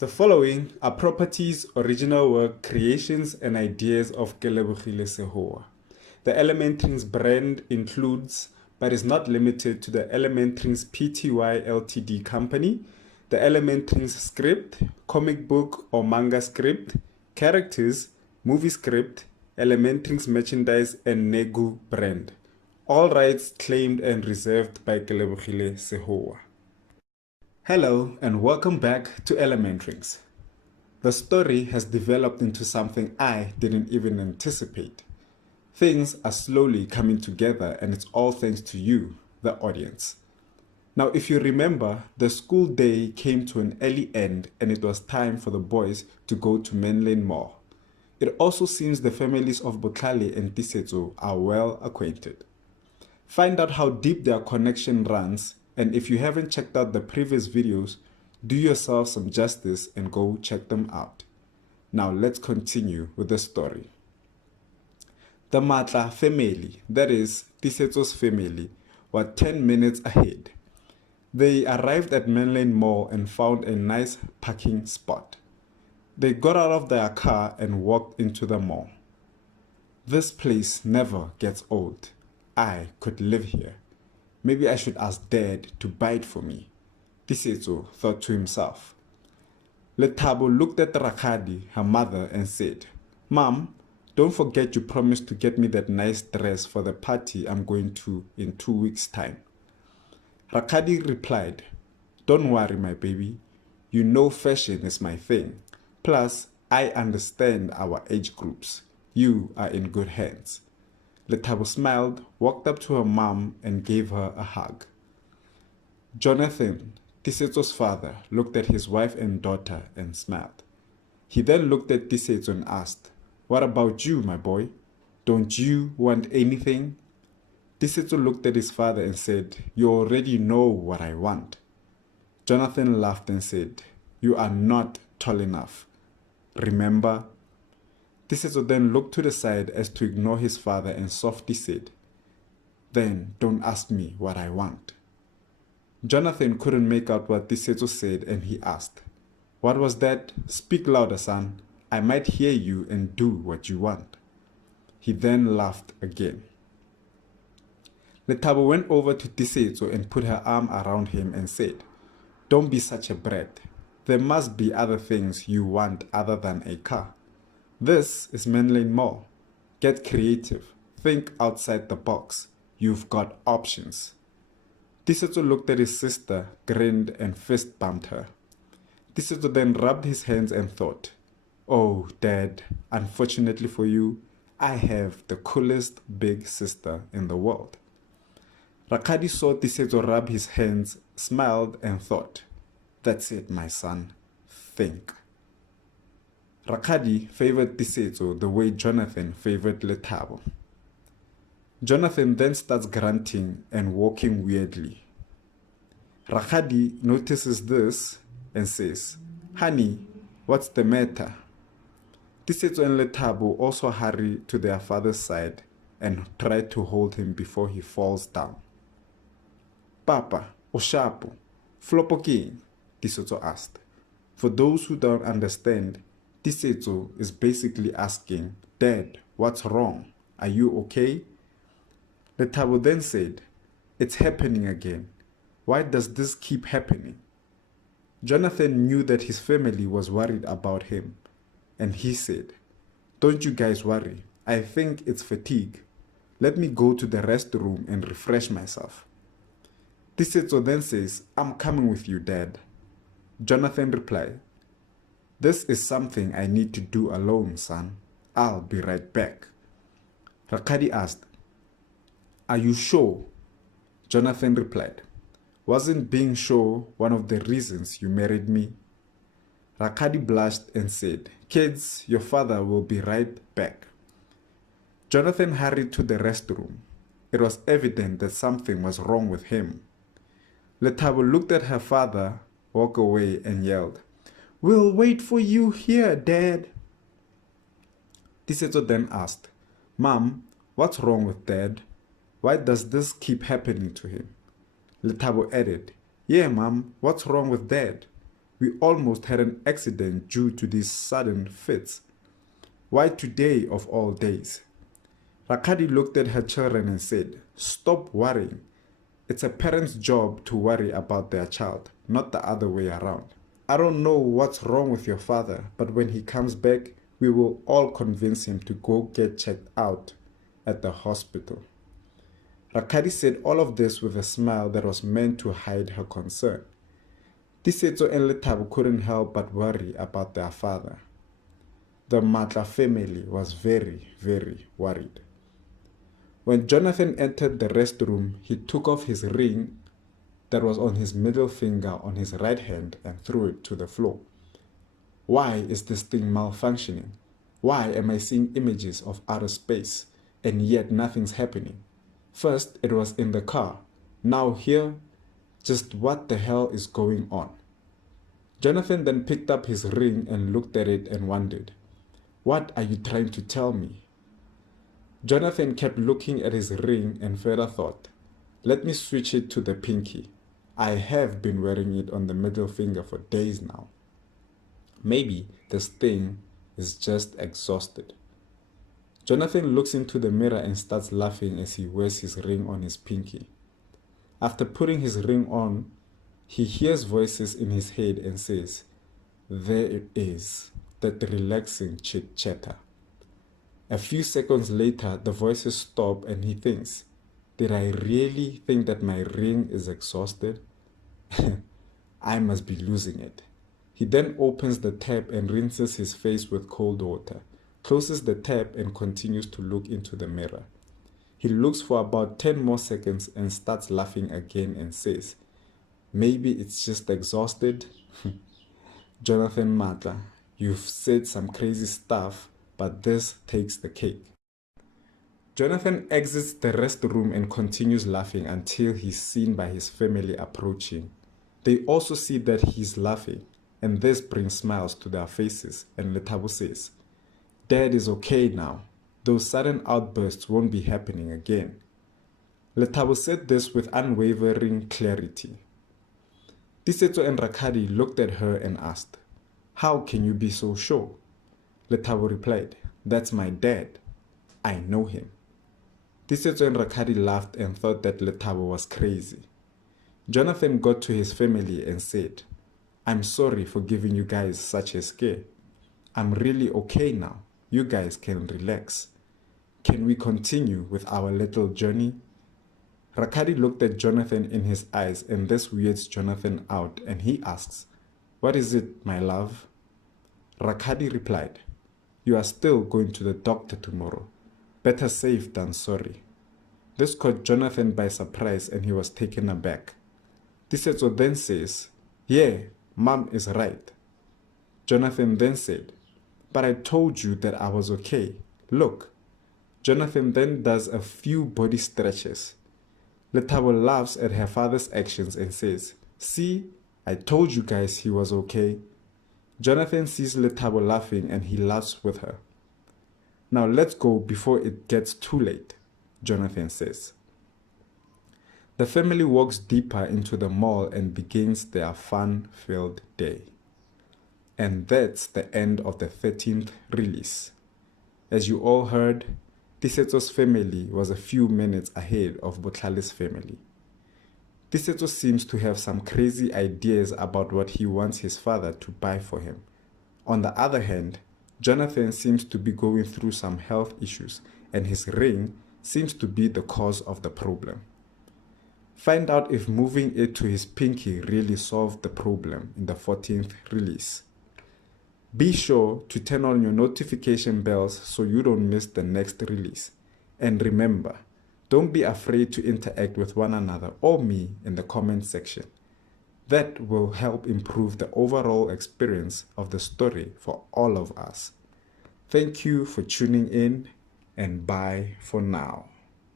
The following are properties, original work, creations, and ideas of Kelebogile Sehoa. The ElementRings brand includes, but is not limited to, the ElementRings Pty Ltd company, the ElementRings script, comic book or manga script, characters, movie script, ElementRings merchandise, and Negu brand. All rights claimed and reserved by Kelebogile Sehoa. Hello and welcome back to ElementRings. The story has developed into something I didn't even anticipate. Things are slowly coming together and it's all thanks to you, the audience. Now if you remember, the school day came to an early end and it was time for the boys to go to Mainland Mall. It also seems the families of Botlhale and Tisetso are well acquainted. Find out how deep their connection runs, and if you haven't checked out the previous videos, do yourself some justice and go check them out. Now let's continue with the story. The Matla family, that is Tisetso's family, were 10 minutes ahead. They arrived at Mainland Mall and found a nice parking spot. They got out of their car and walked into the mall. This place never gets old. I could live here. Maybe I should ask Dad to buy it for me, Tisetso thought to himself. Lethabo looked at Rakgadi, her mother, and said, "Mom, don't forget you promised to get me that nice dress for the party I'm going to in 2 weeks' time." Rakgadi replied, "Don't worry, my baby. You know fashion is my thing. Plus, I understand our age groups. You are in good hands." Lethabo smiled, walked up to her mom, and gave her a hug. Jonathan, Tisetso's father, looked at his wife and daughter and smiled. He then looked at Tisetso and asked, "What about you, my boy? Don't you want anything?" Tisetso looked at his father and said, "You already know what I want." Jonathan laughed and said, "You are not tall enough. Remember?" Tisetso then looked to the side as to ignore his father and softly said, "Then don't ask me what I want." Jonathan couldn't make out what Tisetso said and he asked, "What was that? Speak louder, son. I might hear you and do what you want." He then laughed again. Lethabo went over to Tisetso and put her arm around him and said, "Don't be such a brat. There must be other things you want other than a car. This is Mainland Mall. Get creative. Think outside the box. You've got options." Tisetso looked at his sister, grinned, and fist bumped her. Tisetso then rubbed his hands and thought, "Oh, Dad, unfortunately for you, I have the coolest big sister in the world." Rakgadi saw Tisetso rub his hands, smiled, and thought, "That's it, my son. Think." Rakgadi favored Tisetso the way Jonathan favored Lethabo. Jonathan then starts grunting and walking weirdly. Rakgadi notices this and says, "Honey, what's the matter?" Tisetso and Lethabo also hurry to their father's side and try to hold him before he falls down. "Papa, Oshapo, Flopo king?" Tisetso asked. For those who don't understand, Tisetso is basically asking, "Dad, what's wrong? Are you okay?" Lethabo then said, "It's happening again. Why does this keep happening?" Jonathan knew that his family was worried about him, and he said, "Don't you guys worry. I think it's fatigue. Let me go to the restroom and refresh myself." Tisetso then says, "I'm coming with you, Dad." Jonathan replied, "This is something I need to do alone, son. I'll be right back." Rakgadi asked, "Are you sure?" Jonathan replied, "Wasn't being sure one of the reasons you married me?" Rakgadi blushed and said, "Kids, your father will be right back." Jonathan hurried to the restroom. It was evident that something was wrong with him. Lethabo looked at her father walk away and yelled, "We'll wait for you here, Dad." Tisetso then asked, "Mom, what's wrong with Dad? Why does this keep happening to him?" Lethabo added, "Yeah, Mom, what's wrong with Dad? We almost had an accident due to these sudden fits. Why today of all days? Rakadi looked at her children and said, "Stop worrying. It's a parent's job to worry about their child, not the other way around. I don't know what's wrong with your father, but when he comes back, we will all convince him to go get checked out at the hospital." Rakadi said all of this with a smile that was meant to hide her concern. Tisetso and Lethabo couldn't help but worry about their father. The Matla family was very, very worried. When Jonathan entered the restroom, he took off his ring that was on his middle finger on his right hand and threw it to the floor. Why is this thing malfunctioning? Why am I seeing images of outer space and yet nothing's happening? First, it was in the car. Now here, just what the hell is going on? Jonathan then picked up his ring and looked at it and wondered, "What are you trying to tell me?" Jonathan kept looking at his ring and further thought, "Let me switch it to the pinky. I have been wearing it on the middle finger for days now. Maybe this thing is just exhausted." Jonathan looks into the mirror and starts laughing as he wears his ring on his pinky. After putting his ring on, he hears voices in his head and says, "There it is, that relaxing chit-chatter." A few seconds later, the voices stop and he thinks, "Did I really think that my ring is exhausted? I must be losing it." He then opens the tap and rinses his face with cold water, closes the tap and continues to look into the mirror. He looks for about 10 more seconds and starts laughing again and says, "Maybe it's just exhausted." Jonathan Matla, you've said some crazy stuff, but this takes the cake. Jonathan exits the restroom and continues laughing until he's seen by his family approaching. They also see that he's laughing, and this brings smiles to their faces, and Lethabo says, "Dad is okay now. Those sudden outbursts won't be happening again." Lethabo said this with unwavering clarity. Tisetso and Rakadi looked at her and asked, "How can you be so sure?" Lethabo replied, "That's my dad. I know him." Tisetso and Rakadi laughed and thought that Lethabo was crazy. Jonathan got to his family and said, "I'm sorry for giving you guys such a scare. I'm really okay now. You guys can relax. Can we continue with our little journey?" Rakadi looked at Jonathan in his eyes, and this weirds Jonathan out, and he asks, "What is it, my love?" Rakadi replied, "You are still going to the doctor tomorrow. Better safe than sorry." This caught Jonathan by surprise and he was taken aback. Tisetso then says, "Yeah, Mom is right." Jonathan then said, "But I told you that I was okay. Look." Jonathan then does a few body stretches. Lethabo laughs at her father's actions and says, "See, I told you guys he was okay." Jonathan sees Lethabo laughing and he laughs with her. "Now let's go before it gets too late," Jonathan says. The family walks deeper into the mall and begins their fun-filled day. And that's the end of the 13th release. As you all heard, Tisetso's family was a few minutes ahead of Botlale's family. Tisetso seems to have some crazy ideas about what he wants his father to buy for him. On the other hand, Jonathan seems to be going through some health issues, and his ring seems to be the cause of the problem. Find out if moving it to his pinky really solved the problem in the 14th release. Be sure to turn on your notification bells so you don't miss the next release. And remember, don't be afraid to interact with one another or me in the comment section. That will help improve the overall experience of the story for all of us. Thank you for tuning in, and bye for now.